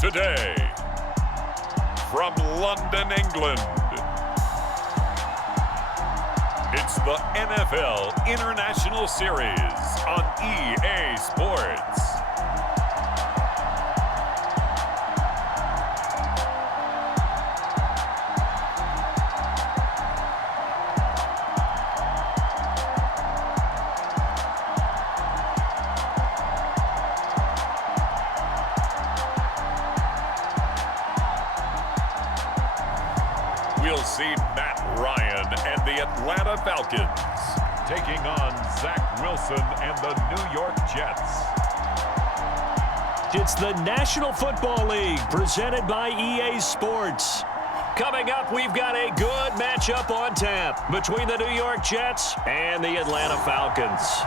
Today, from London, England, it's the NFL International Series on EA Sports. We'll see Matt Ryan and the Atlanta Falcons taking on Zach Wilson and the New York Jets. It's the National Football League presented by EA Sports. Coming up, we've got a good matchup on tap between the New York Jets and the Atlanta Falcons.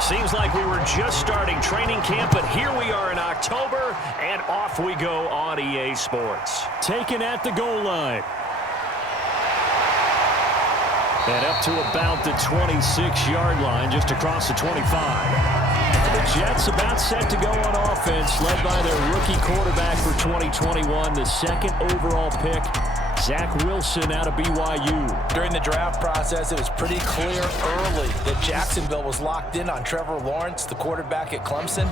Seems like we were just starting training camp, but here we are in October, and off we go on EA Sports. Taken at the goal line. And up to about the 26-yard line, just across the 25. The Jets about set to go on offense, led by their rookie quarterback for 2021, the second overall pick, Zach Wilson out of BYU. During the draft process, it was pretty clear early that Jacksonville was locked in on Trevor Lawrence, the quarterback at Clemson.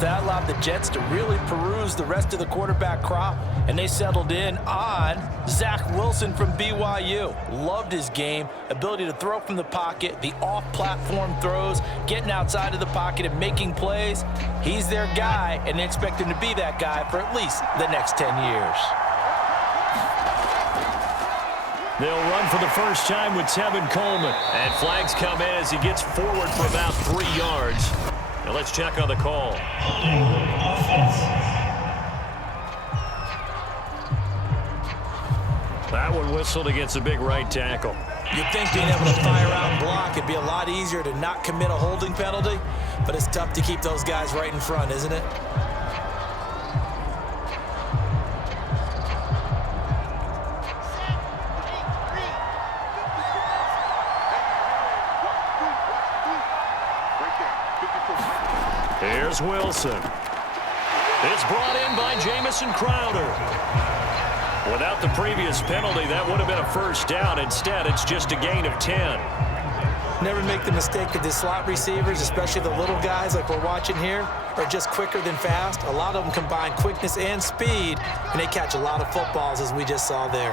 That allowed the Jets to really peruse the rest of the quarterback crop, and they settled in on Zach Wilson from BYU. Loved his game, ability to throw from the pocket, the off-platform throws, getting outside of the pocket and making plays. He's their guy, and they expect him to be that guy for at least the next 10 years. They'll run for the first time with Tevin Coleman. And flags come in as he gets forward for about 3 yards. Now let's check on the call. That one whistled against a big right tackle. You'd think being able to fire out and block it'd be a lot easier to not commit a holding penalty, but it's tough to keep those guys right in front, isn't it? Here's Wilson. It's brought in by Jamison Crowder. Without the previous penalty, that would have been a first down. Instead, it's just a gain of 10. Never make the mistake of the slot receivers, especially the little guys like we're watching here, are just quicker than fast. A lot of them combine quickness and speed, and they catch a lot of footballs, as we just saw there.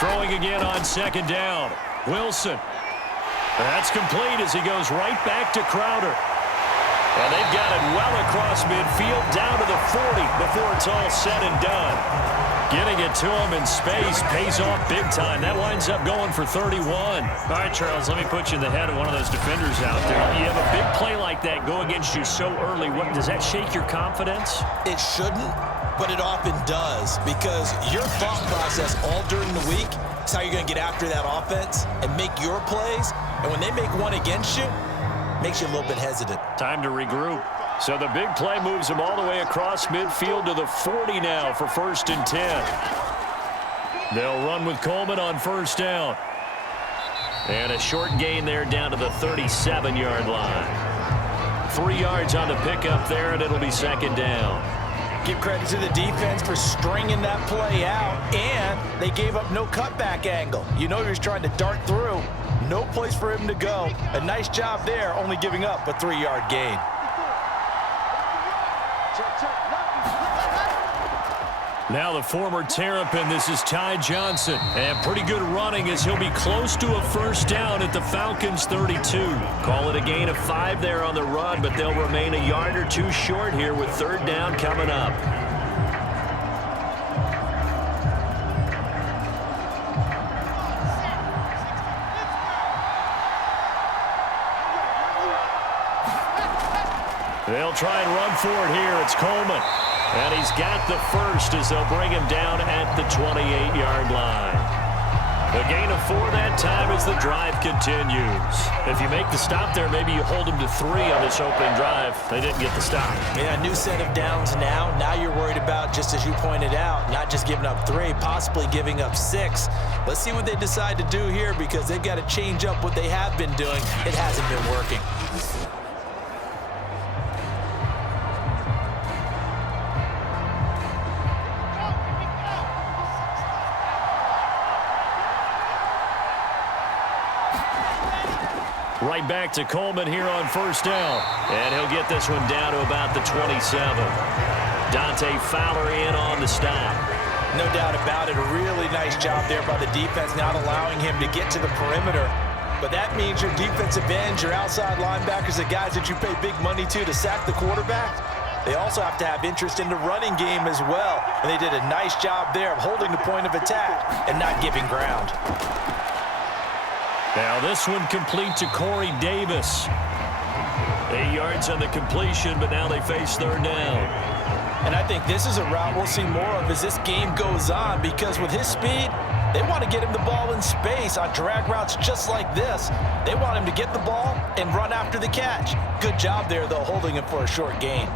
Throwing again on second down. Wilson. That's complete as he goes right back to Crowder. And they've got it well across midfield, down to the 40 before it's all said and done. Getting it to him in space pays off big time. That winds up going for 31. All right, Charles, let me put you in the head of one of those defenders out there. You have a big play like that go against you so early. What, does that shake your confidence? It shouldn't, but it often does, because your thought process all during the week is how you're going to get after that offense and make your plays. And when they make one against you, it makes you a little bit hesitant. Time to regroup. So the big play moves him all the way across midfield to the 40 now for 1st and 10. They'll run with Coleman on first down. And a short gain there down to the 37-yard line. 3 yards on the pickup there, and it'll be second down. Give credit to the defense for stringing that play out, and they gave up no cutback angle. You know he was trying to dart through. No place for him to go. A nice job there, only giving up a 3-yard gain. Now the former Terrapin, this is Ty Johnson. And pretty good running as he'll be close to a first down at the Falcons 32. Call it a gain of 5 there on the run, but they'll remain a yard or two short here with third down coming up. They'll try and run for it here. It's Coleman. And he's got the first as they'll bring him down at the 28-yard line. A gain of 4 that time as the drive continues. If you make the stop there, maybe you hold them to 3 on this opening drive. They didn't get the stop. Yeah, a new set of downs now. Now you're worried about, just as you pointed out, not just giving up 3, possibly giving up 6. Let's see what they decide to do here because they've got to change up what they have been doing. It hasn't been working. Right back to Coleman here on first down. And he'll get this one down to about the 27. Dante Fowler in on the stop. No doubt about it. A really nice job there by the defense, not allowing him to get to the perimeter. But that means your defensive ends, your outside linebackers, the guys that you pay big money to sack the quarterback, they also have to have interest in the running game as well. And they did a nice job there of holding the point of attack and not giving ground. Now this one complete to Corey Davis. 8 yards on the completion, but now they face third down. And I think this is a route we'll see more of as this game goes on because with his speed, they want to get him the ball in space on drag routes just like this. They want him to get the ball and run after the catch. Good job there, though, holding him for a short gain.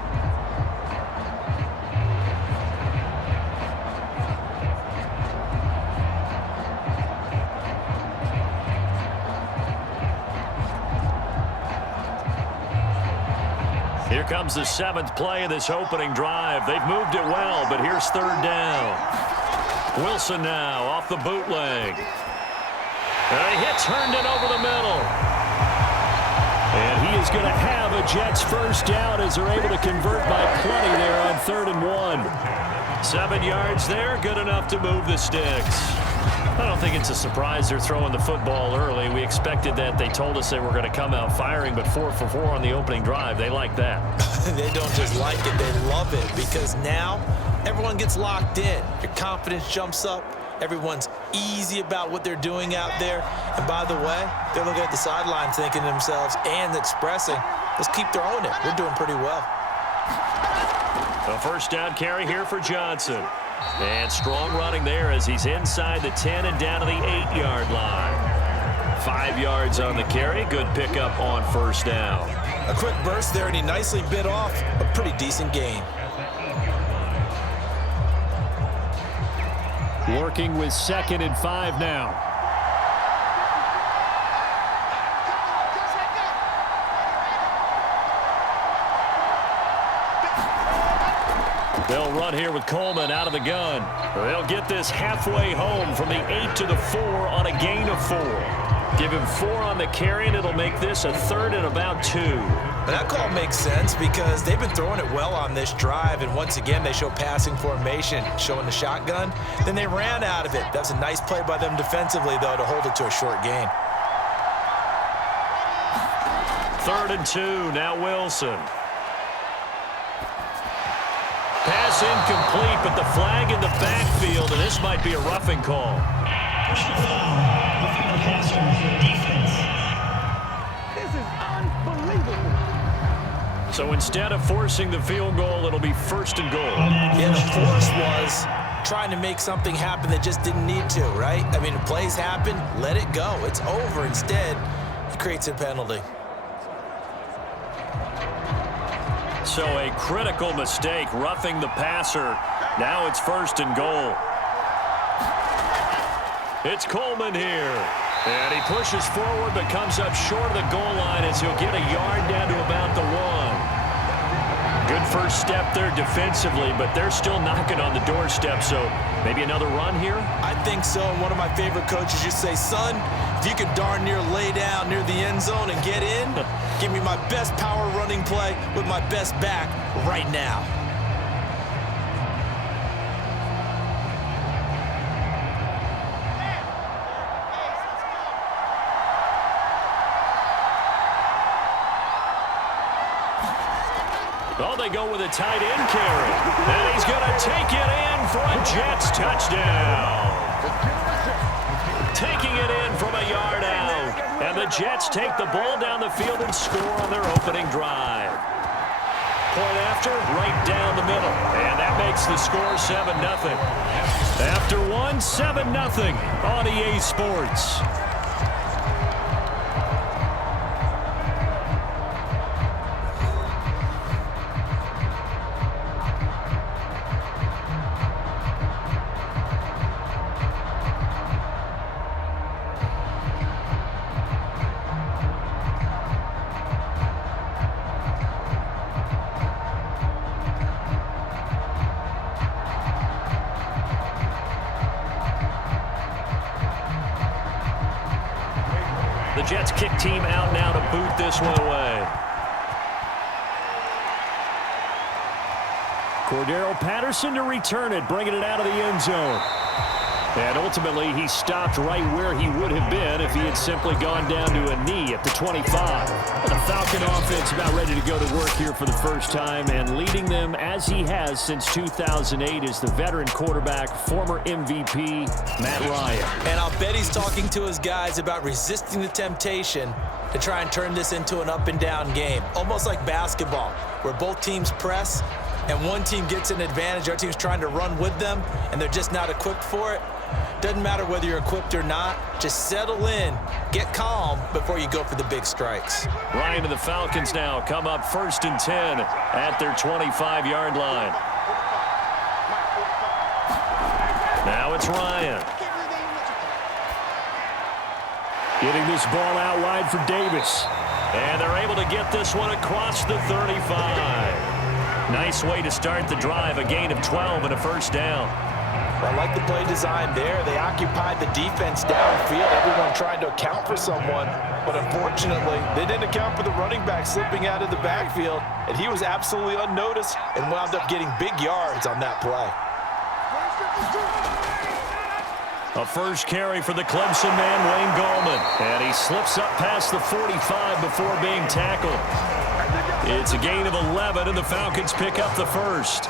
Here comes the 7th play of this opening drive. They've moved it well, but here's third down. Wilson now off the bootleg. And he hits Herndon over the middle. And he is going to have a Jets first down as they're able to convert by plenty there on 3rd and 1. 7 yards there, good enough to move the sticks. I don't think it's a surprise they're throwing the football early. We expected that. They told us they were going to come out firing, but 4 for 4 on the opening drive. They like that. They don't just like it, they love it because now everyone gets locked in. Your confidence jumps up. Everyone's easy about what they're doing out there. And by the way, they're looking at the sideline thinking to themselves and expressing, let's keep throwing it. We're doing pretty well. A first down carry here for Johnson. And strong running there as he's inside the 10 and down to the 8-yard line. 5 yards on the carry. Good pickup on first down. A quick burst there, and he nicely bit off a pretty decent gain. Working with 2nd and 5 now. They'll run here with Coleman out of the gun. They'll get this halfway home from the 8 to the 4 on a gain of 4. Give him 4 on the carry, and it'll make this a 3rd and about 2. And that call makes sense because they've been throwing it well on this drive, and once again, they show passing formation, showing the shotgun. Then they ran out of it. That's a nice play by them defensively, though, to hold it to a short gain. 3rd and 2, now Wilson. Pass incomplete, but the flag in the backfield, and this might be a roughing call. Personal foul, roughing the passer, defense. This is unbelievable. So instead of forcing the field goal, it'll be 1st and goal. Yeah, the force was trying to make something happen that just didn't need to, right? I mean, plays happen, let it go. It's over. Instead, he creates a penalty. So a critical mistake, roughing the passer. Now it's 1st and goal. It's Coleman here. And he pushes forward but comes up short of the goal line as he'll get a yard down to about the 1. Good first step there defensively, but they're still knocking on the doorstep, so maybe another run here? I think so, and one of my favorite coaches used to say, son, if you can darn near lay down near the end zone and get in, give me my best power running play with my best back right now. Oh, they go with a tight end carry. And he's going to take it in for a Jets touchdown. Taking it in from a yard out. And the Jets take the ball down the field and score on their opening drive. Point after, right down the middle. And that makes the score 7-0. After one, 7-0 on EA Sports. The Jets kick team out now to boot this one away. Cordero Patterson to return it, bringing it out of the end zone. And ultimately, he stopped right where he would have been if he had simply gone down to a knee at the 25. And the Falcon offense about ready to go to work here for the first time, and leading them as he has since 2008 is the veteran quarterback, former MVP, Matt Ryan. And I'll bet he's talking to his guys about resisting the temptation to try and turn this into an up-and-down game, almost like basketball, where both teams press and one team gets an advantage, our team's trying to run with them, and they're just not equipped for it. Doesn't matter whether you're equipped or not. Just settle in, get calm before you go for the big strikes. Ryan and the Falcons now come up 1st and 10 at their 25-yard line. Now it's Ryan. Getting this ball out wide for Davis. And they're able to get this one across the 35. Nice way to start the drive, a gain of 12 and a first down. I like the play design there. They occupied the defense downfield, everyone trying to account for someone. But unfortunately, they didn't account for the running back slipping out of the backfield, and he was absolutely unnoticed and wound up getting big yards on that play. A first carry for the Clemson man, Wayne Gallman. And he slips up past the 45 before being tackled. It's a gain of 11, and the Falcons pick up the first.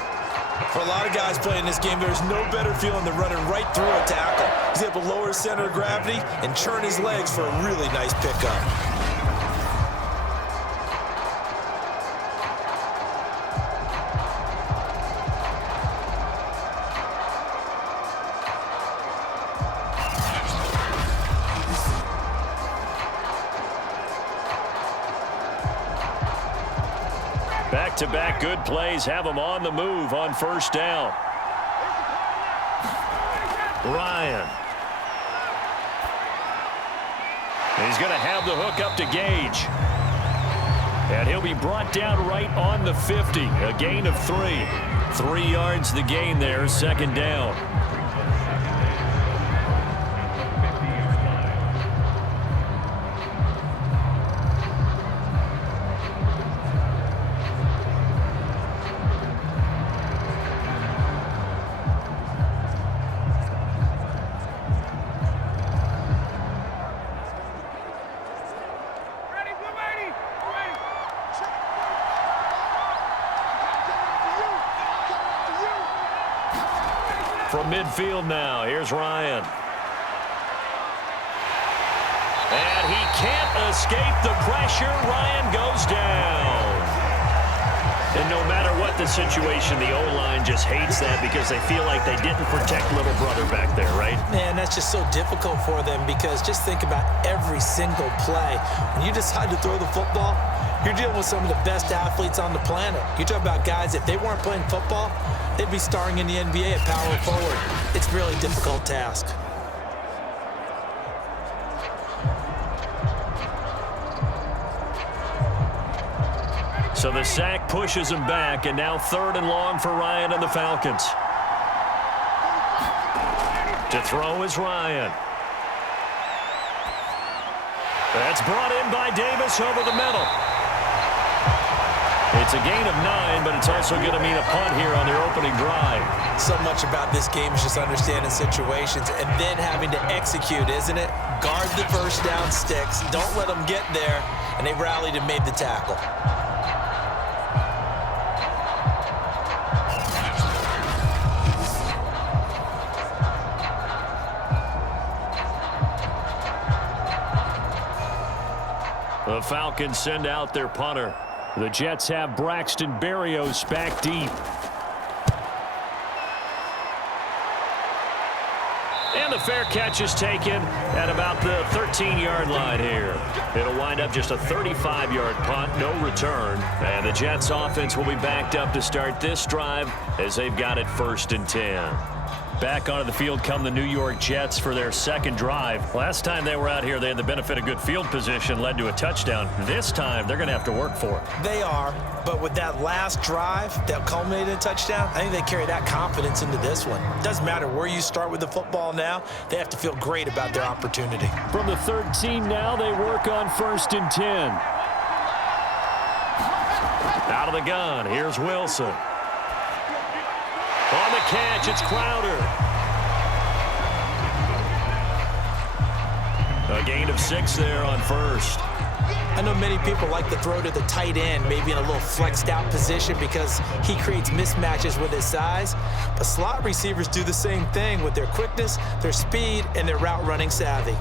For a lot of guys playing this game, there's no better feeling than running right through a tackle. He's able to lower his center of gravity and churn his legs for a really nice pickup. Back-to-back good plays have him on the move on first down. Ryan. And he's going to have the hook up to Gage. And he'll be brought down right on the 50. A gain of 3. 3 yards the gain there, second down. From midfield now, here's Ryan. And he can't escape the pressure. Ryan goes down. And no matter what the situation, the O-line just hates that because they feel like they didn't protect little brother back there, right? Man, that's just so difficult for them because just think about every single play. When you decide to throw the football, you're dealing with some of the best athletes on the planet. You talk about guys, if they weren't playing football, they'd be starring in the NBA at power forward. It's a really difficult task. So the sack pushes him back, and now 3rd and long for Ryan and the Falcons. To throw is Ryan. That's brought in by Davis over the middle. It's a gain of 9, but it's also going to mean a punt here on their opening drive. So much about this game is just understanding situations and then having to execute, isn't it? Guard the first down sticks. Don't let them get there. And they rallied and made the tackle. The Falcons send out their punter. The Jets have Braxton Berrios back deep. And the fair catch is taken at about the 13-yard line here. It'll wind up just a 35-yard punt, no return. And the Jets offense will be backed up to start this drive as they've got it 1st and 10. Back onto the field come the New York Jets for their second drive. Last time they were out here, they had the benefit of good field position, led to a touchdown. This time, they're going to have to work for it. They are, but with that last drive that culminated in a touchdown, I think they carry that confidence into this one. Doesn't matter where you start with the football now, they have to feel great about their opportunity. From the 13 now, they work on 1st and 10. Out of the gun, here's Wilson. On the catch, it's Crowder. A gain of 6 there on 1st. I know many people like to throw to the tight end, maybe in a little flexed out position because he creates mismatches with his size. But slot receivers do the same thing with their quickness, their speed, and their route running savvy.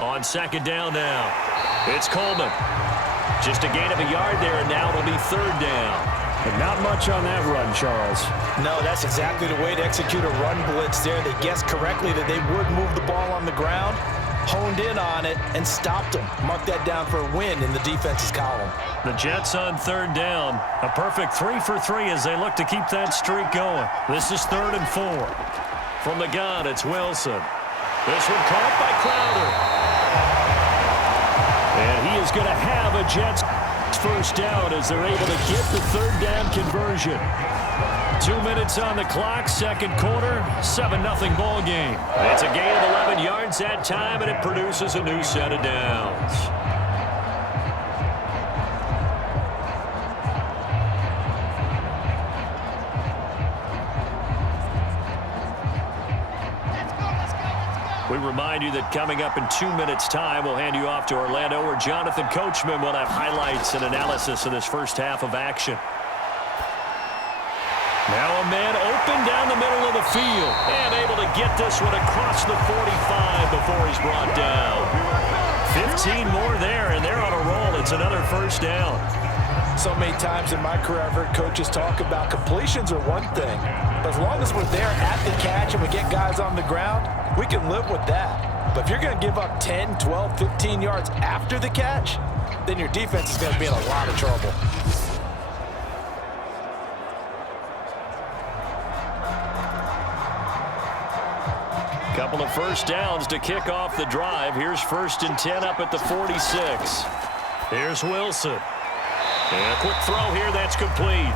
On 2nd down now, it's Coleman. Just a gain of a yard there, and now it'll be 3rd down. But not much on that run, Charles. No, that's exactly the way to execute a run blitz there. They guessed correctly that they would move the ball on the ground, honed in on it, and stopped them. Mark that down for a win in the defense's column. The Jets on 3rd down. A perfect 3 for 3 as they look to keep that streak going. This is 3rd and 4. From the gun, it's Wilson. This one caught by Crowder. And he is going to have a Jets first down as they're able to get the 3rd down conversion. 2 minutes on the clock, 2nd quarter, 7-0 ball game. It's a gain of 11 yards that time, and it produces a new set of downs. We remind you that coming up in 2 minutes' time, we'll hand you off to Orlando, where Jonathan Coachman will have highlights and analysis of this first half of action. Now a man open down the middle of the field and able to get this one across the 45 before he's brought down. 15 more there, and they're on a roll. It's another 1st down. So many times in my career, I've heard coaches talk about completions are one thing. But as long as we're there at the catch and we get guys on the ground, we can live with that. But if you're going to give up 10, 12, 15 yards after the catch, then your defense is going to be in a lot of trouble. Couple of 1st downs to kick off the drive. Here's 1st and 10 up at the 46. Here's Wilson. And a quick throw here, that's complete.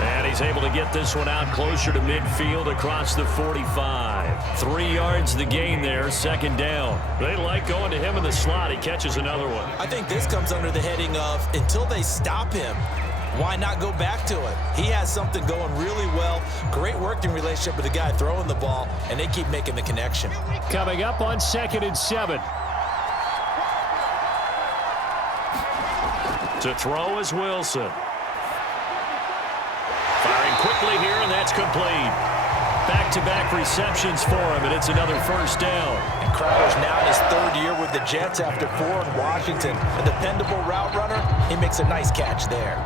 And he's able to get this one out closer to midfield across the 45. 3 yards the gain there, 2nd down. They like going to him in the slot. He catches another one. I think this comes under the heading of until they stop him, why not go back to it? He has something going really well. Great working relationship with the guy throwing the ball, and they keep making the connection. Coming up on 2nd and 7. To throw is Wilson. Firing quickly here, and that's complete. Back-to-back receptions for him, and it's another 1st down. And Crowder's now in his 3rd year with the Jets after 4 in Washington. A dependable route runner. He makes a nice catch there.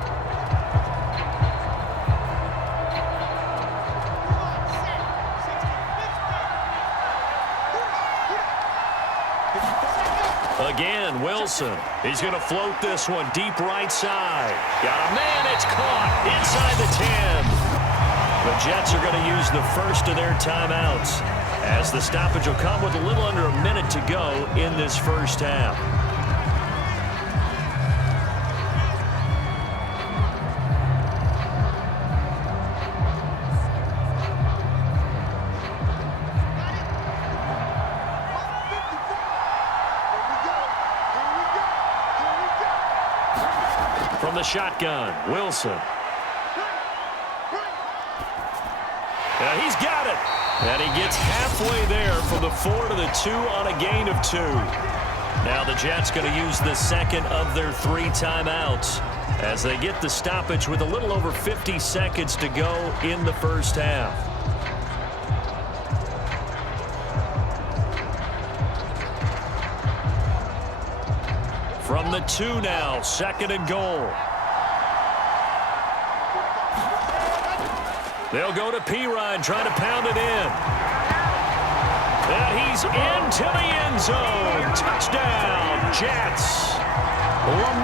Again, Wilson. He's going to float this one deep right side. Got a man. It's caught inside the 10. The Jets are going to use the first of their timeouts as the stoppage will come with a little under a minute to go in this first half. From the shotgun, Wilson. He's got got it. And he gets halfway there from the 4 to the 2 on a gain of 2. Now the Jets going to use the second of their 3 timeouts as they get the stoppage with a little over 50 seconds to go in the first half. From the 2 now, 2nd and goal. They'll go to Pirine, trying to pound it in. And he's into the end zone. Touchdown, Jets.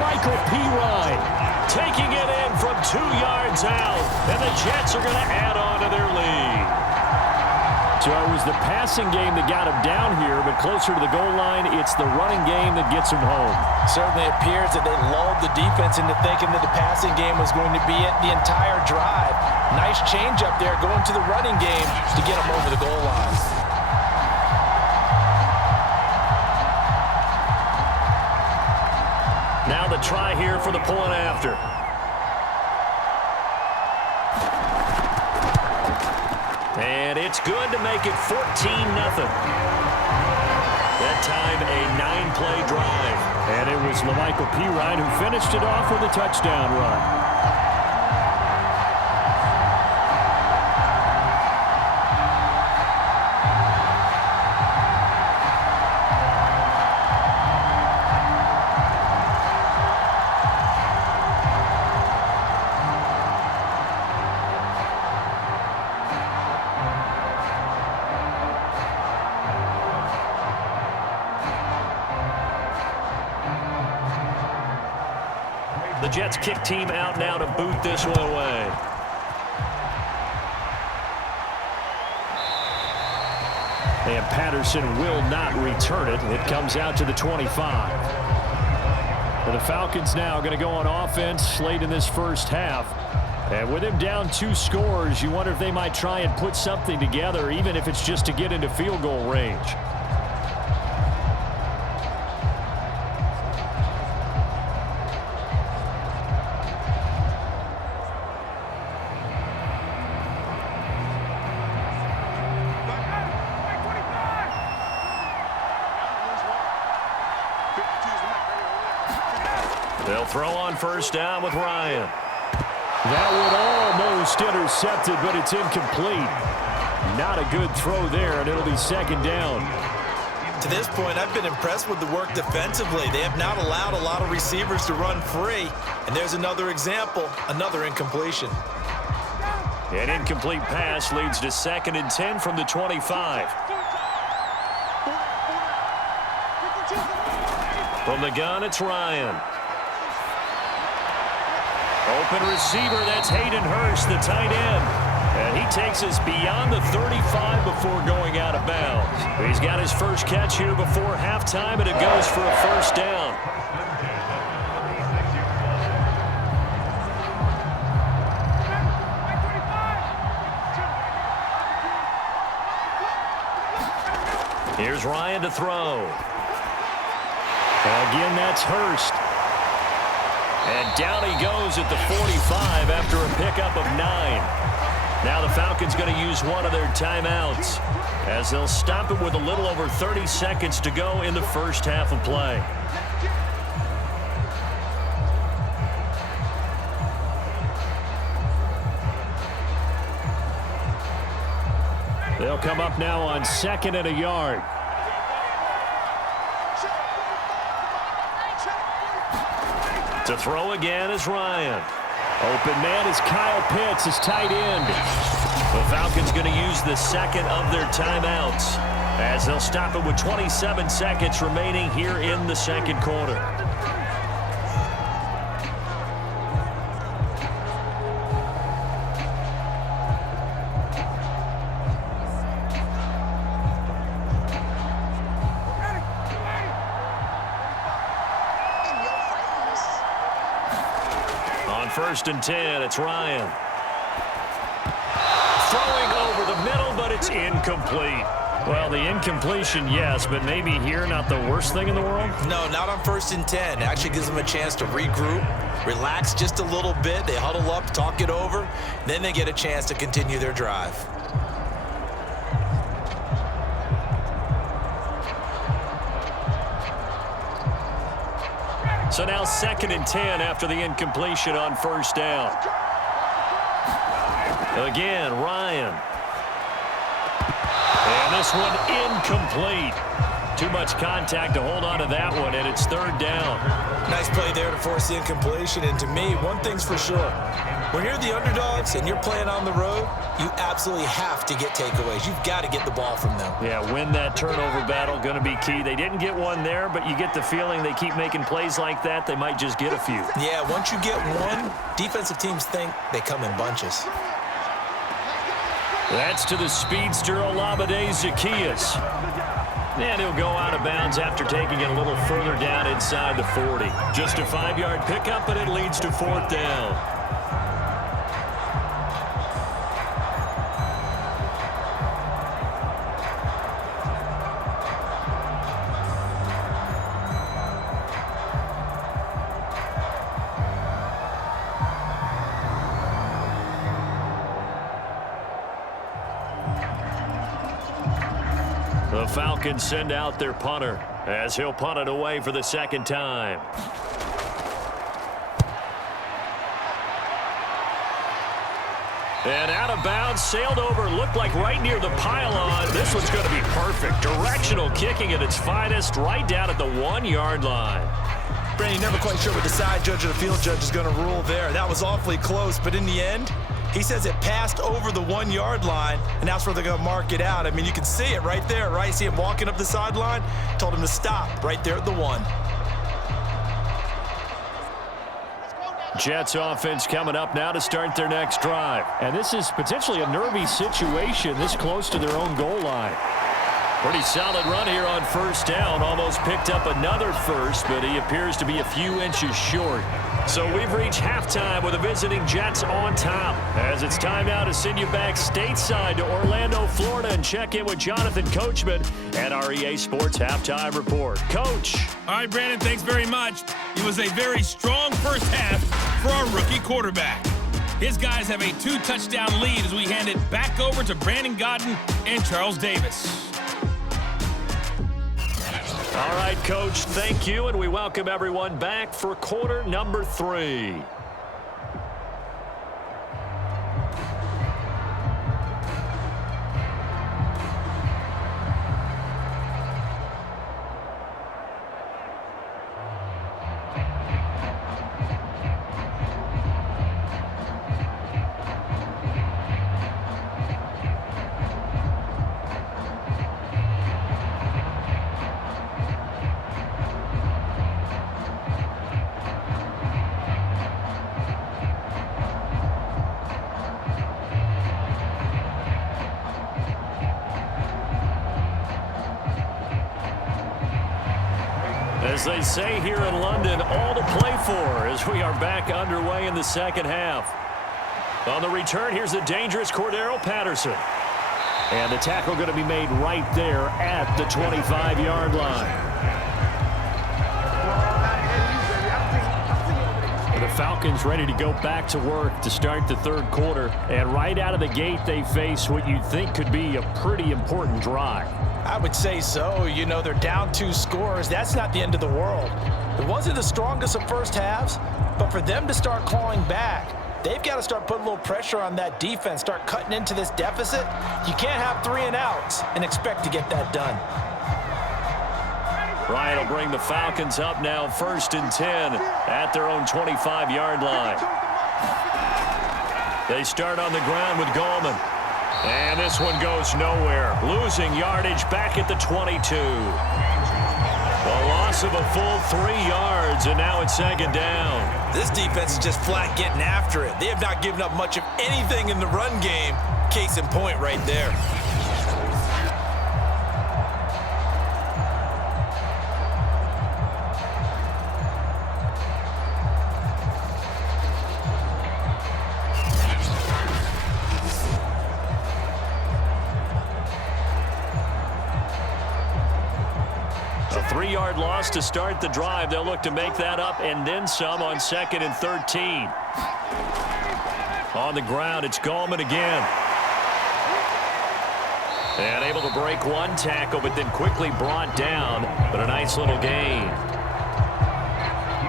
Michael Pirine taking it in from 2 yards out. And the Jets are going to add on to their lead. So it was the passing game that got him down here, but closer to the goal line, it's the running game that gets him home. Certainly appears that they lulled the defense into thinking that the passing game was going to be it the entire drive. Nice change up there going to the running game to get him over the goal line. Now the try here for the point after. And it's good to make it 14-0. That time a 9-play drive. And it was Michael Pirine who finished it off with a touchdown run. The Jets kick team out now to boot this one away. And Patterson will not return it. It comes out to the 25. Well, the Falcons now going to go on offense late in this first half. And with him down 2 scores, you wonder if they might try and put something together, even if it's just to get into field goal range. They'll throw on first down with Ryan. That one almost intercepted, but it's incomplete. Not a good throw there, and it'll be 2nd down. To this point, I've been impressed with the work defensively. They have not allowed a lot of receivers to run free. And there's another example, another incompletion. An incomplete pass leads to 2nd and 10 from the 25. From the gun, it's Ryan. Open receiver, that's Hayden Hurst, the tight end. And he takes us beyond the 35 before going out of bounds. He's got his first catch here before halftime, and it goes for a first down. Here's Ryan to throw. Again, that's Hurst. And down he goes at the 45 after a pickup of 9. Now the Falcons going to use one of their timeouts as they'll stop it with a little over 30 seconds to go in the first half of play. They'll come up now on 2nd and a yard. To throw again is Ryan. Open man is Kyle Pitts, his tight end. The Falcons going to use the 2nd of their timeouts as they'll stop it with 27 seconds remaining here in the 2nd quarter. On 1st and 10, it's Ryan. Throwing over the middle, but it's incomplete. Well, the incompletion, yes, but maybe here not the worst thing in the world? No, not on 1st and 10. It actually gives them a chance to regroup, relax just a little bit. They huddle up, talk it over. Then they get a chance to continue their drive. So now 2nd and 10 after the incompletion on first down. Again, Ryan. And this one incomplete. Too much contact to hold on to that one, and it's 3rd down. Nice play there to force the incompletion. And to me, one thing's for sure. When you're the underdogs and you're playing on the road, you absolutely have to get takeaways. You've got to get the ball from them. Yeah, win that turnover battle, going to be key. They didn't get one there, but you get the feeling they keep making plays like that, they might just get a few. Yeah, once you get one, defensive teams think they come in bunches. That's to the speedster, Olamide Zaccheaus. And he'll go out of bounds after taking it a little further down inside the 40. Just a 5-yard pickup, and it leads to 4th down. The Falcons send out their punter as he'll punt it away for the 2nd time. And out of bounds, sailed over, looked like right near the pylon. This one's going to be perfect. Directional kicking at its finest, right down at the 1-yard line. Brandon, never quite sure what the side judge or the field judge is going to rule there. That was awfully close, but in the end, he says it passed over the 1-yard line, and that's where they're going to mark it out. I mean, you can see it right there, right? See him walking up the sideline? Told him to stop right there at the 1. Jets offense coming up now to start their next drive. And this is potentially a nervy situation this close to their own goal line. Pretty solid run here on first down. Almost picked up another first, but he appears to be a few inches short. So we've reached halftime with the visiting Jets on top. As it's time now to send you back stateside to Orlando, Florida, and check in with Jonathan Coachman at our EA Sports Halftime Report. Coach. All right, Brandon, thanks very much. It was a very strong first half for our rookie quarterback. His guys have a 2-touchdown lead as we hand it back over to Brandon Godden and Charles Davis. All right, Coach, thank you, and we welcome everyone back for quarter number 3. As they say here in London, all to play for as we are back underway in the second half. On the return, here's the dangerous Cordero Patterson. And the tackle going to be made right there at the 25-yard line. The Falcons ready to go back to work to start the 3rd quarter. And right out of the gate, they face what you'd think could be a pretty important drive. I would say so. You know, they're down 2 scores. That's not the end of the world. It wasn't the strongest of first halves, but for them to start clawing back, they've got to start putting a little pressure on that defense, start cutting into this deficit. You can't have 3 and outs and expect to get that done. Ryan will bring the Falcons up now 1st and 10 at their own 25-yard line. They start on the ground with Gallman. And this one goes nowhere. Losing yardage back at the 22. A loss of a full 3 yards, and now it's 2nd down. This defense is just flat getting after it. They have not given up much of anything in the run game. Case in point right there. A 3-yard loss to start the drive. They'll look to make that up and then some on 2nd and 13. On the ground, it's Gallman again. And able to break one tackle, but then quickly brought down. But a nice little gain.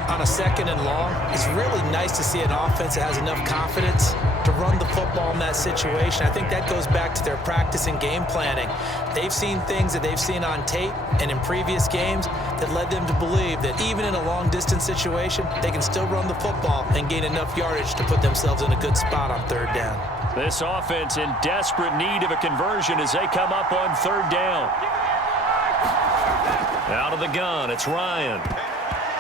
on a 2nd and long, it's really nice to see an offense that has enough confidence to run the football in that situation. I think that goes back to their practice and game planning. They've seen things that they've seen on tape and in previous games that led them to believe that even in a long-distance situation, they can still run the football and gain enough yardage to put themselves in a good spot on 3rd down. This offense in desperate need of a conversion as they come up on 3rd down. Out of the gun, it's Ryan.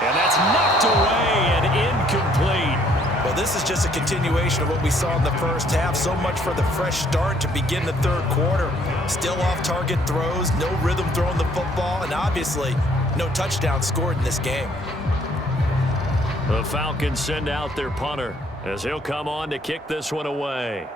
And that's knocked away and incomplete. Well, this is just a continuation of what we saw in the first half. So much for the fresh start to begin the 3rd quarter. Still off-target throws, no rhythm throwing the football, and obviously no touchdown scored in this game. The Falcons send out their punter as he'll come on to kick this one away.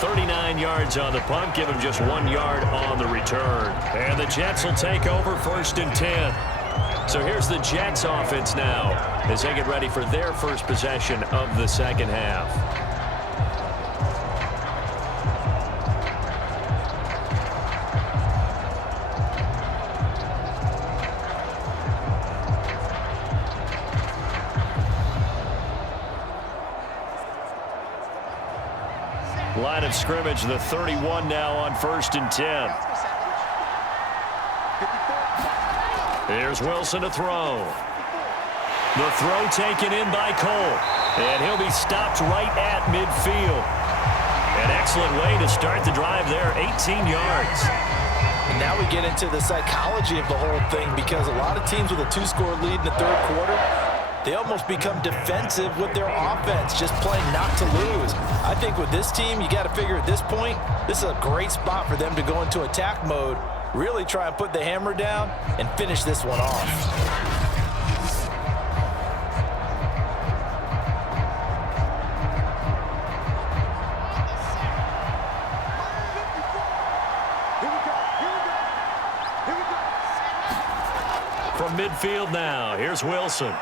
39 yards on the punt, give him just 1 yard on the return. And the Jets will take over 1st and 10. So here's the Jets offense now as they get ready for their first possession of the 2nd half. Line of scrimmage, the 31 now on 1st and 10. Here's Wilson to throw. The throw taken in by Cole. And he'll be stopped right at midfield. An excellent way to start the drive there, 18 yards. And now we get into the psychology of the whole thing, because a lot of teams with a 2-score lead in the 3rd quarter, they almost become defensive with their offense, just playing not to lose. I think with this team, you got to figure at this point, this is a great spot for them to go into attack mode, really try and put the hammer down and finish this one off. From midfield now, here's Wilson.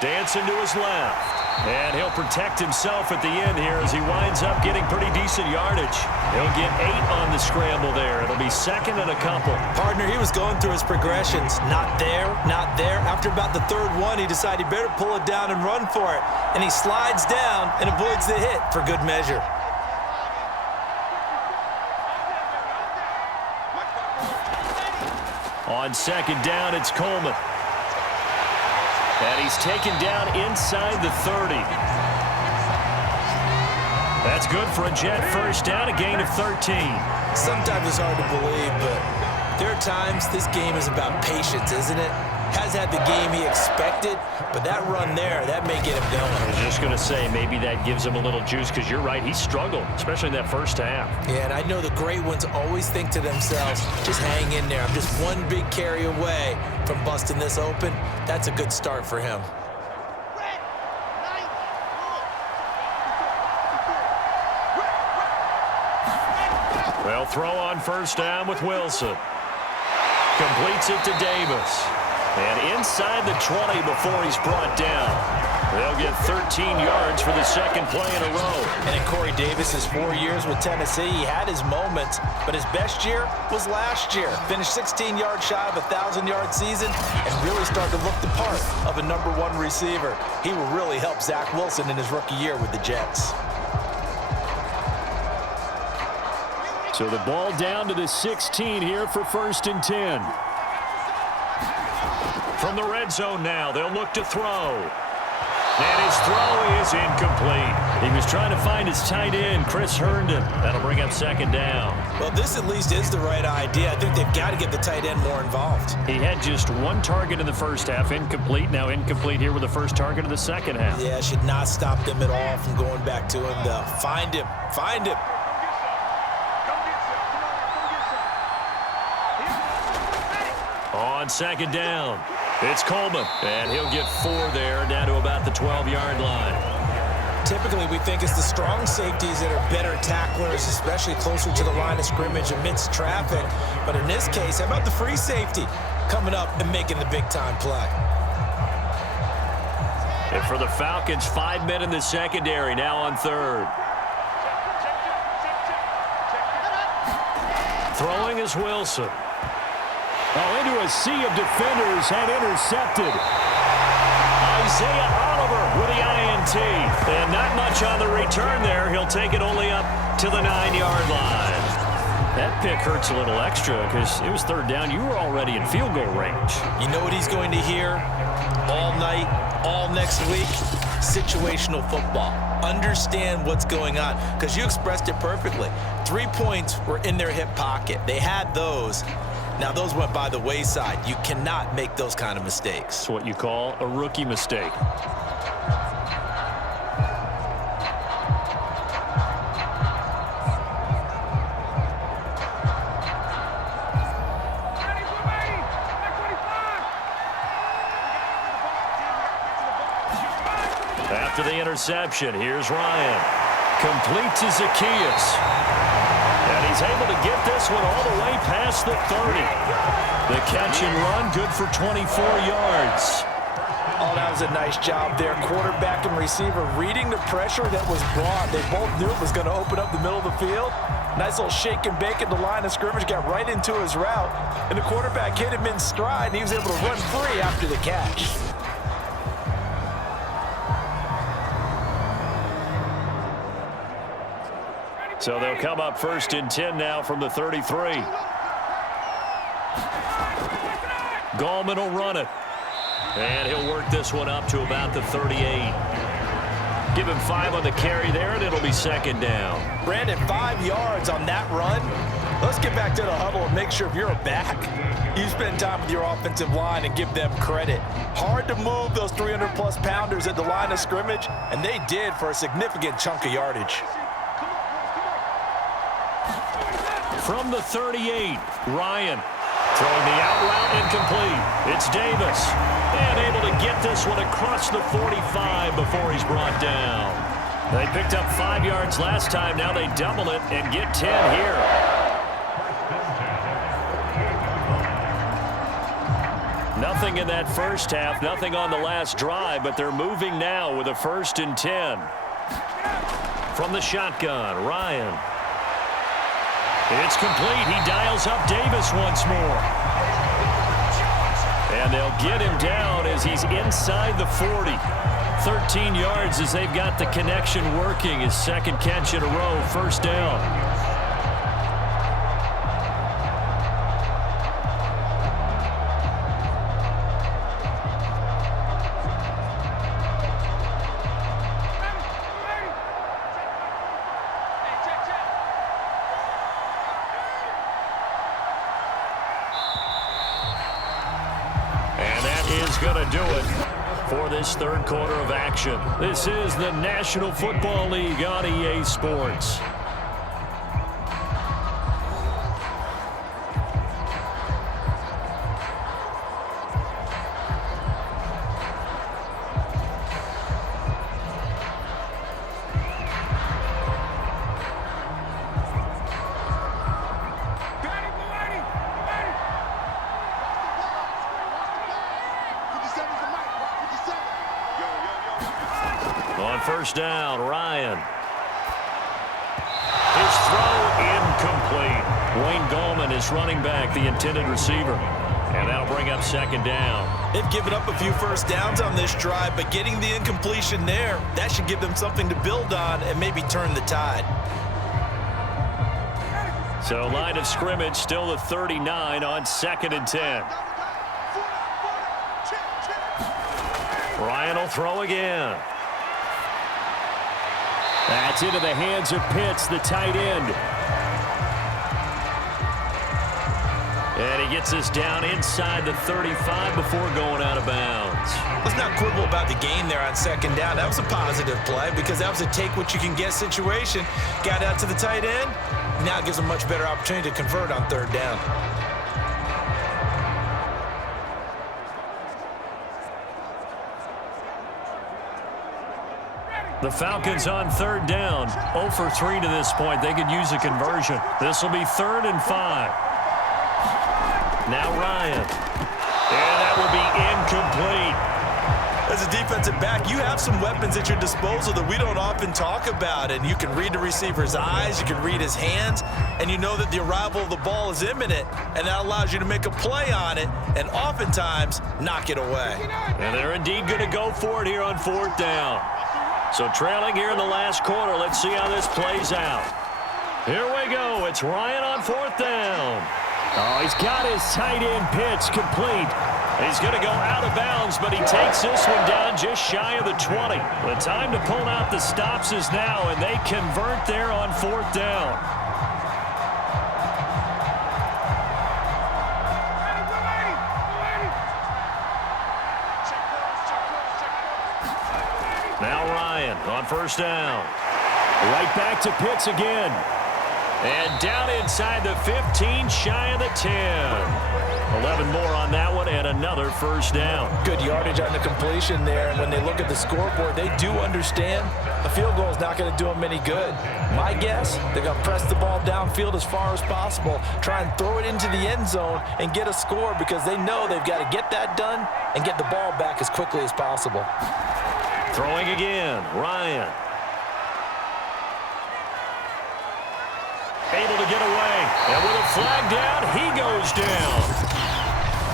Dancing to his left. And he'll protect himself at the end here as he winds up getting pretty decent yardage. He'll get 8 on the scramble there. It'll be 2nd and a couple. Partner, he was going through his progressions. Not there, not there. After about the 3rd one, he decided he better pull it down and run for it. And he slides down and avoids the hit for good measure. On 2nd down, it's Coleman. And he's taken down inside the 30. That's good for a Jet first down, a gain of 13. Sometimes it's hard to believe, but there are times this game is about patience, isn't it? Has had the game he expected, but that run there, that may get him going. I was just going to say, maybe that gives him a little juice, because you're right, he struggled, especially in that first half. Yeah, and I know the great ones always think to themselves, just hang in there. I'm just one big carry away from busting this open. That's a good start for him. They'll throw on 1st down with Wilson. Completes it to Davis. And inside the 20 before he's brought down. They'll get 13 yards for the 2nd play in a row. And in Corey Davis's 4 years with Tennessee, he had his moments, but his best year was last year. Finished 16 yards shy of a 1,000-yard season and really started to look the part of a #1 receiver. He will really help Zach Wilson in his rookie year with the Jets. So the ball down to the 16 here for 1st and 10. From the red zone now, they'll look to throw. And his throw is incomplete. He was trying to find his tight end, Chris Herndon. That'll bring up 2nd down. Well, this at least is the right idea. I think they've got to get the tight end more involved. He had just 1 target in the first half, incomplete. Now incomplete here with the first target of the 2nd half. Yeah, should not stop them at all from going back to him, though. Find him. Find him. On 2nd down, it's Coleman, and he'll get 4 there, down to about the 12-yard line. Typically, we think it's the strong safeties that are better tacklers, especially closer to the line of scrimmage amidst traffic. But in this case, how about the free safety coming up and making the big-time play? And for the Falcons, 5 men in the secondary now on 3rd. Throwing is Wilson. Oh, into a sea of defenders and intercepted. Isaiah Oliver with the INT. And not much on the return there. He'll take it only up to the 9-yard line. That pick hurts a little extra because it was third down. You were already in field goal range. You know what he's going to hear all night, all next week? Situational football. Understand what's going on, because you expressed it perfectly. 3 points were in their hip pocket. They had those. Now, those went by the wayside. You cannot make those kind of mistakes. It's what you call a rookie mistake. After the interception, here's Ryan. Complete to Zacchaeus. And he's able to get this one all the way past the 30. The catch and run, good for 24 yards. Oh, that was a nice job there. Quarterback and receiver reading the pressure that was brought. They both knew it was going to open up the middle of the field. Nice little shake and bake at the line of scrimmage, got right into his route. And the quarterback hit him in stride, and he was able to run free after the catch. So they'll come up 1st and 10 now from the 33. Gallman will run it. And he'll work this one up to about the 38. Give him 5 on the carry there, and it'll be 2nd down. Brandon, 5 yards on that run. Let's get back to the huddle and make sure if you're a back, you spend time with your offensive line and give them credit. Hard to move those 300-plus pounders at the line of scrimmage, and they did for a significant chunk of yardage. From the 38, Ryan throwing the out route incomplete. It's Davis. And able to get this one across the 45 before he's brought down. They picked up 5 yards last time. Now they double it and get 10 here. Nothing in that first half, nothing on the last drive, but they're moving now with a 1st and 10. From the shotgun, Ryan. It's complete. He dials up Davis once more. And they'll get him down as he's inside the 40. 13 yards as they've got the connection working. His 2nd catch in a row, 1st down. Going to do it for this 3rd quarter of action. This is the National Football League on EA Sports. On 1st down, Ryan. His throw incomplete. Wayne Gallman is running back, the intended receiver. And that'll bring up 2nd down. They've given up a few 1st downs on this drive, but getting the incompletion there, that should give them something to build on and maybe turn the tide. So line of scrimmage still the 39 on 2nd and 10. Ryan will throw again. That's into the hands of Pitts, the tight end. And he gets us down inside the 35 before going out of bounds. Let's not quibble about the gain there on 2nd down. That was a positive play because that was a take-what-you-can-get situation. Got out to the tight end. Now it gives them a much better opportunity to convert on 3rd down. The Falcons on 3rd down. 0 for 3 to this point. They could use a conversion. This will be 3rd and 5. Now Ryan. And that will be incomplete. As as a defensive back, you have some weapons at your disposal that we don't often talk about. And you can read the receiver's eyes, you can read his hands, and you know that the arrival of the ball is imminent, and that allows you to make a play on it and oftentimes knock it away. And they're indeed going to go for it here on 4th down. So trailing here in the last quarter, let's see how this plays out. Here we go. It's Ryan on 4th down. Oh, he's got his tight end pitch complete. He's going to go out of bounds, but he takes this one down just shy of the 20. The time to pull out the stops is now, and they convert there on 4th down. Now Ryan on 1st down. Right back to Pitts again. And down inside the 15, shy of the 10. 11 more on that one, and another 1st down. Good yardage on the completion there, and when they look at the scoreboard, they do understand a field goal is not going to do them any good. My guess, they're going to press the ball downfield as far as possible, try and throw it into the end zone and get a score because they know they've got to get that done and get the ball back as quickly as possible. Throwing again, Ryan. Able to get away, and with a flag down, he goes down.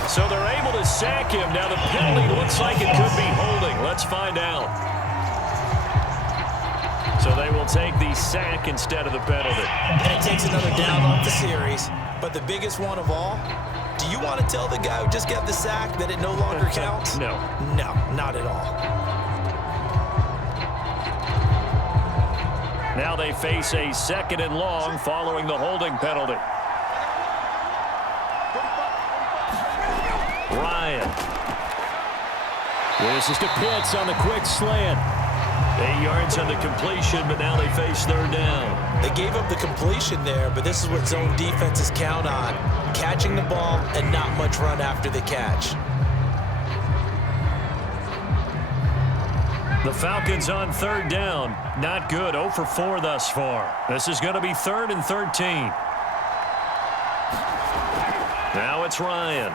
So they're able to sack him. Now the penalty looks like it could be holding. Let's find out. So they will take the sack instead of the penalty. And it takes another down off the series. But the biggest one of all, do you want to tell the guy who just got the sack that it no longer counts? No. No, not at all. Now they face a 2nd and long following the holding penalty. Ryan. This is to Pitts on the quick slant. 8 yards on the completion, but now they face 3rd down. They gave up the completion there, but this is what zone defenses count on. Catching the ball and not much run after the catch. The Falcons on 3rd down. Not good. 0 for 4 thus far. This is going to be 3rd and 13. Now it's Ryan.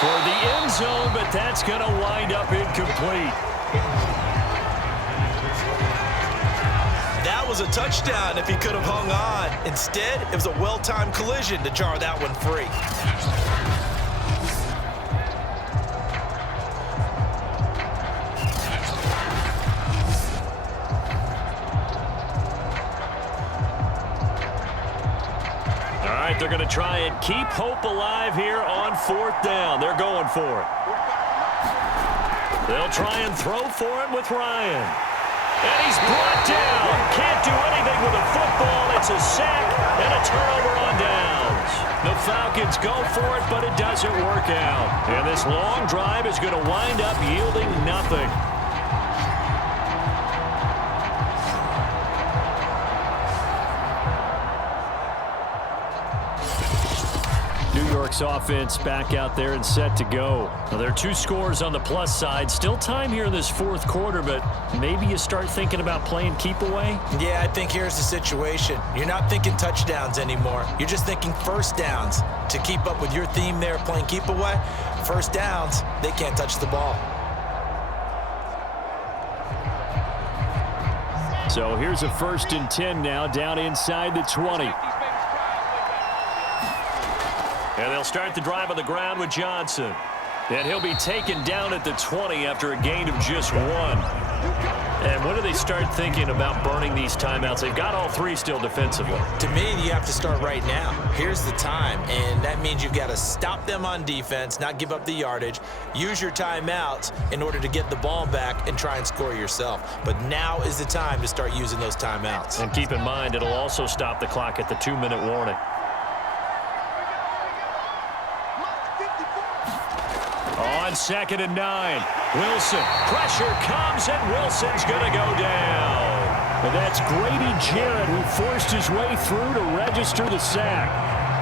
Toward the end zone, but that's going to wind up incomplete. That was a touchdown if he could have hung on. Instead, it was a well-timed collision to jar that one free. They're going to try and keep hope alive here on 4th down. They're going for it. They'll try and throw for it with Ryan. And he's brought down. Can't do anything with a football. It's a sack and a turnover on downs. The Falcons go for it, but it doesn't work out. And this long drive is going to wind up yielding nothing. New York's offense back out there and set to go. Well, there are 2 scores on the plus side. Still time here in this 4th quarter, but maybe you start thinking about playing keep away? Yeah, I think here's the situation. You're not thinking touchdowns anymore. You're just thinking 1st downs. To keep up with your theme there, playing keep away, 1st downs, they can't touch the ball. So here's a 1st and 10 now, down inside the 20. And they'll start the drive on the ground with Johnson. And he'll be taken down at the 20 after a gain of just 1. And when do they start thinking about burning these timeouts? They've got all 3 still defensively. To me, you have to start right now. Here's the time, and that means you've got to stop them on defense, not give up the yardage, use your timeouts in order to get the ball back and try and score yourself. But now is the time to start using those timeouts. And keep in mind, it'll also stop the clock at the 2-minute warning. On 2nd and 9, Wilson. Pressure comes, and Wilson's going to go down. And that's Grady Jarrett who forced his way through to register the sack.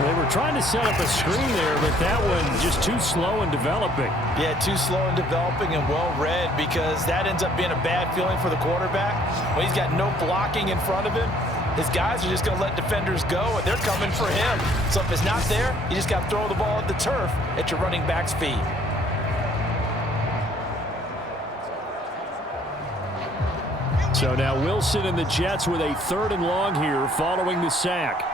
They were trying to set up a screen there, but that one just too slow in developing. Yeah, too slow in developing and well read, because that ends up being a bad feeling for the quarterback. When he's got no blocking in front of him, his guys are just going to let defenders go, and they're coming for him. So if it's not there, you just got to throw the ball at the turf at your running back's feet. So now Wilson and the Jets with a 3rd and long here following the sack.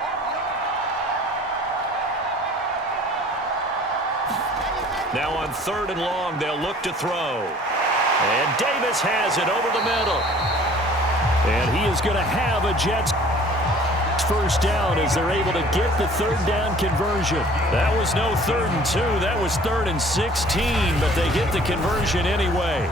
Now on 3rd and long, they'll look to throw. And Davis has it over the middle. And he is going to have a Jets first down as they're able to get the 3rd down conversion. That was no 3rd and 2. That was 3rd and 16, but they get the conversion anyway.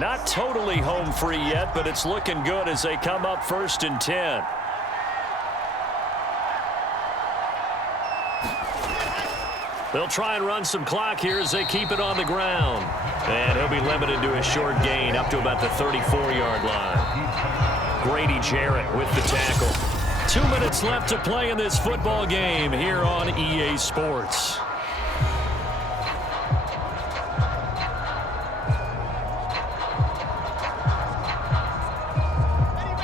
Not totally home free yet, but it's looking good as they come up 1st and 10. They'll try and run some clock here as they keep it on the ground. And he'll be limited to a short gain up to about the 34-yard line. Grady Jarrett with the tackle. 2 minutes left to play in this football game here on EA Sports.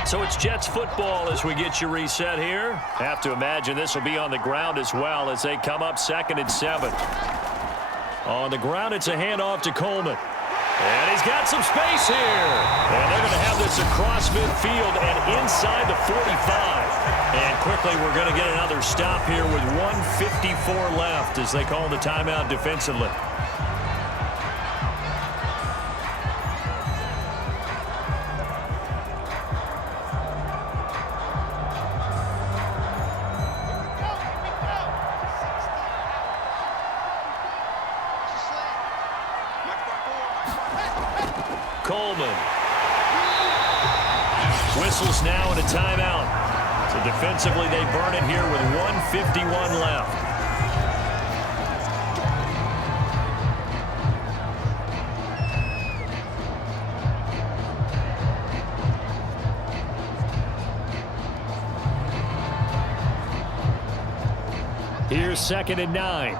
So it's Jets football as we get you reset here. Have to imagine this will be on the ground as well as they come up 2nd and 7. On the ground, it's a handoff to Coleman. And he's got some space here. And they're going to have this across midfield and inside the 45. And quickly, we're going to get another stop here with 1:54 left as they call the timeout defensively. Coleman. Whistles now and a timeout. So defensively, they burn it here with 1:51 left. Here's 2nd and 9.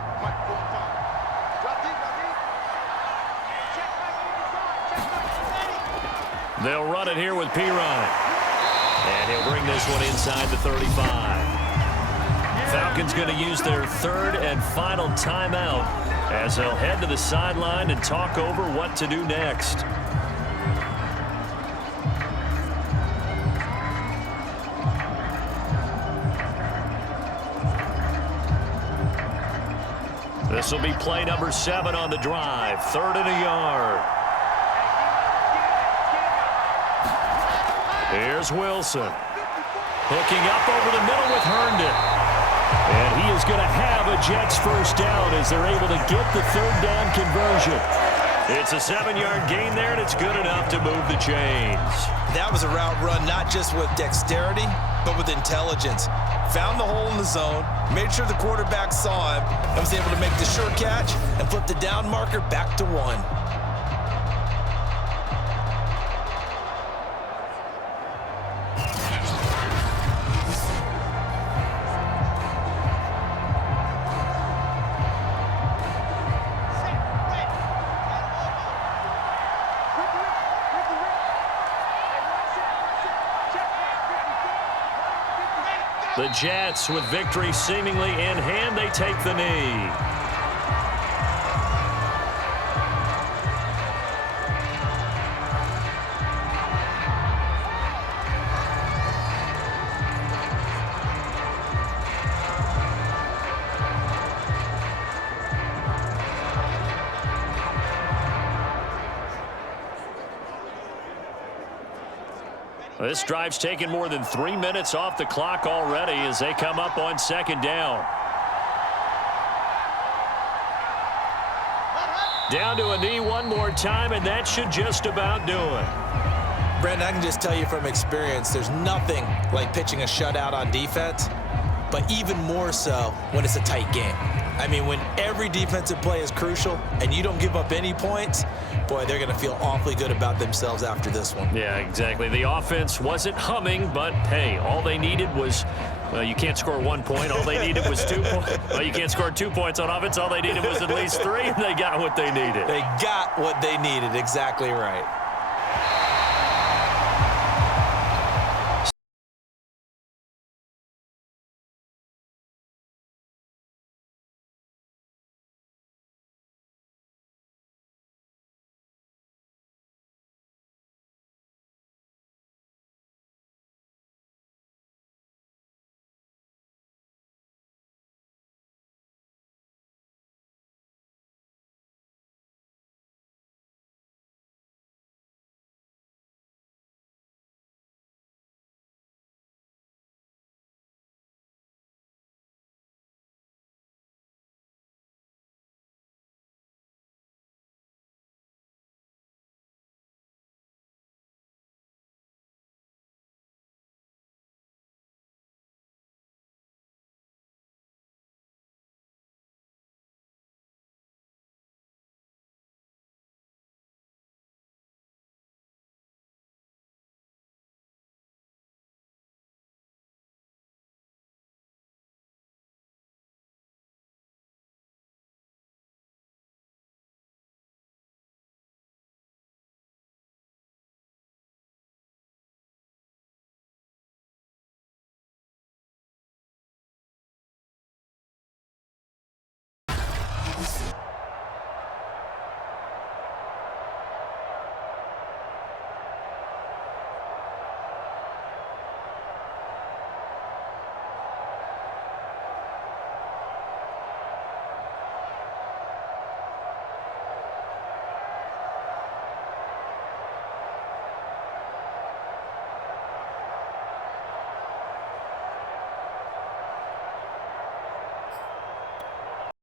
They'll run it here with Pirine. And he'll bring this one inside the 35. Falcons going to use their 3rd and final timeout as they'll head to the sideline and talk over what to do next. This will be play number 7 on the drive. 3rd and a yard. Here's Wilson. Hooking up over the middle with Herndon. And he is going to have a Jets first down as they're able to get the 3rd down conversion. It's a 7-yard gain there, and it's good enough to move the chains. That was a route run not just with dexterity, but with intelligence. Found the hole in the zone, made sure the quarterback saw him, and was able to make the sure catch and flip the down marker back to 1. The Jets, with victory seemingly in hand, they take the knee. This drive's taken more than 3 minutes off the clock already as they come up on 2nd down. Down to a knee one more time, and that should just about do it. Brandon, I can just tell you from experience, there's nothing like pitching a shutout on defense, but even more so when it's a tight game. I mean, when every defensive play is crucial and you don't give up any points, boy, they're going to feel awfully good about themselves after this one. Yeah, exactly. The offense wasn't humming, but, hey, all they needed was, well, you can't score 1 point. All they needed was 2 points. Well, you can't score 2 points on offense. All they needed was at least 3, and they got what they needed. They got what they needed. Exactly right.